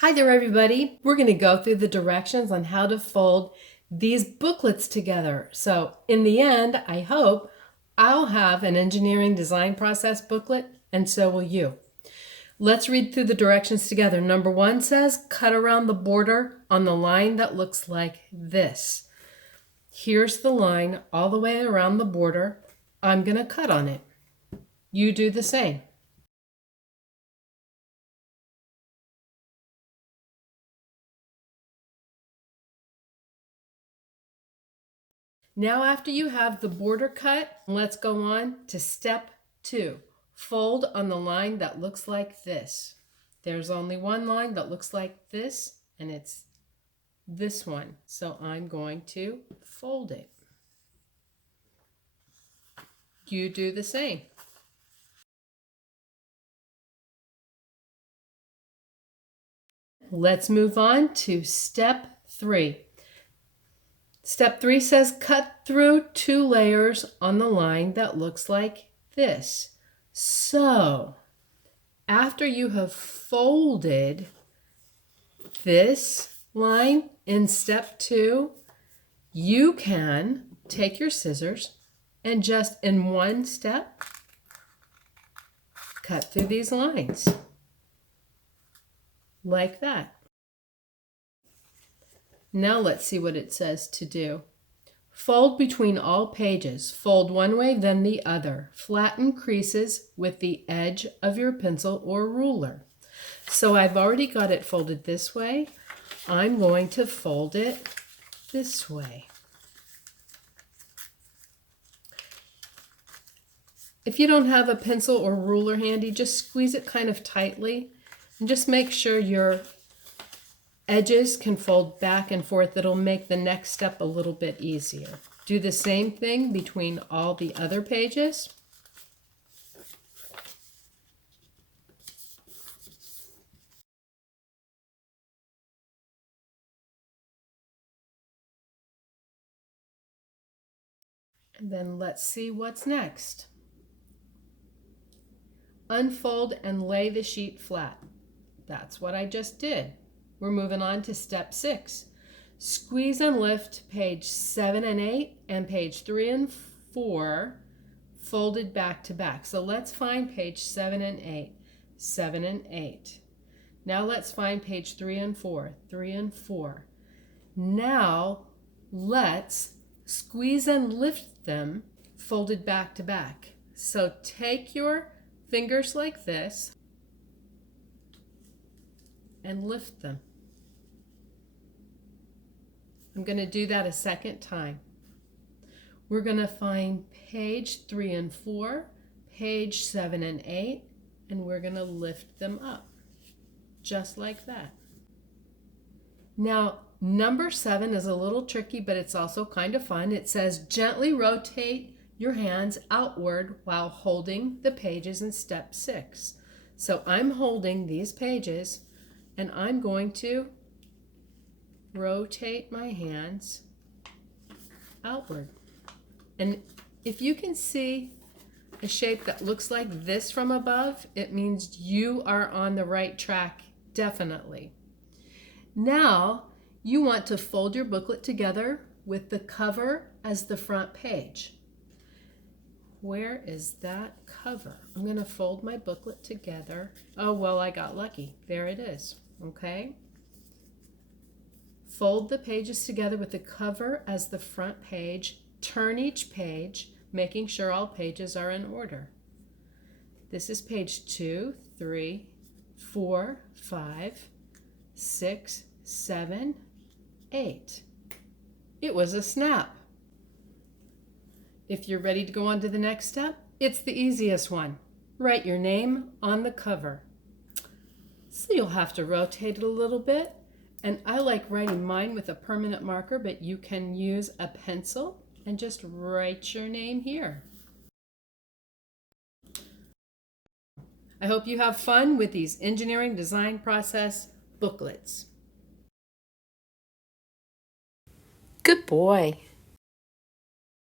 Hi there, everybody. We're going to go through the directions on how to fold these booklets together. So in the end, I hope I'll have an engineering design process booklet, and so will you. Let's read through the directions together. Number 1 says, cut around the border on the line that looks like this. Here's the line all the way around the border. I'm going to cut on it. You do the same. Now after you have the border cut, let's go on to step 2. Fold on the line that looks like this. There's only one line that looks like this, and it's this one. So I'm going to fold it. You do the same. Let's move on to step 3. Step 3 says cut through 2 layers on the line that looks like this. So after you have folded this line in step 2, you can take your scissors and just in one step cut through these lines like that. Now let's see what it says to do. Fold between all pages. Fold one way, then the other. Flatten creases with the edge of your pencil or ruler. So I've already got it folded this way. I'm going to fold it this way. If you don't have a pencil or ruler handy, just squeeze it kind of tightly and just make sure your edges can fold back and forth. It'll make the next step a little bit easier. Do the same thing between all the other pages. And then let's see what's next. Unfold and lay the sheet flat. That's what I just did. We're moving on to step 6. Squeeze and lift page 7 and 8 and page 3 and 4 folded back to back. So let's find page 7 and 8. 7 and 8. Now let's find page 3 and 4. 3 and 4. Now let's squeeze and lift them folded back to back. So take your fingers like this and lift them. I'm going to do that a second time. We're going to find page 3 and 4, page 7 and 8, and we're going to lift them up, just like that. Now, number 7 is a little tricky, but it's also kind of fun. It says, gently rotate your hands outward while holding the pages in step 6. So I'm holding these pages, and I'm going to rotate my hands outward. And if you can see a shape that looks like this from above, it means you are on the right track, definitely. Now you want to fold your booklet together with the cover as the front page. Where is that cover? I'm going to fold my booklet together. Oh, well, I got lucky. There it is. Okay. Fold the pages together with the cover as the front page. Turn each page, making sure all pages are in order. This is page 2, 3, 4, 5, 6, 7, 8. It was a snap. If you're ready to go on to the next step, it's the easiest one. Write your name on the cover. So you'll have to rotate it a little bit. And I like writing mine with a permanent marker, but you can use a pencil and just write your name here. I hope you have fun with these engineering design process booklets. Good boy.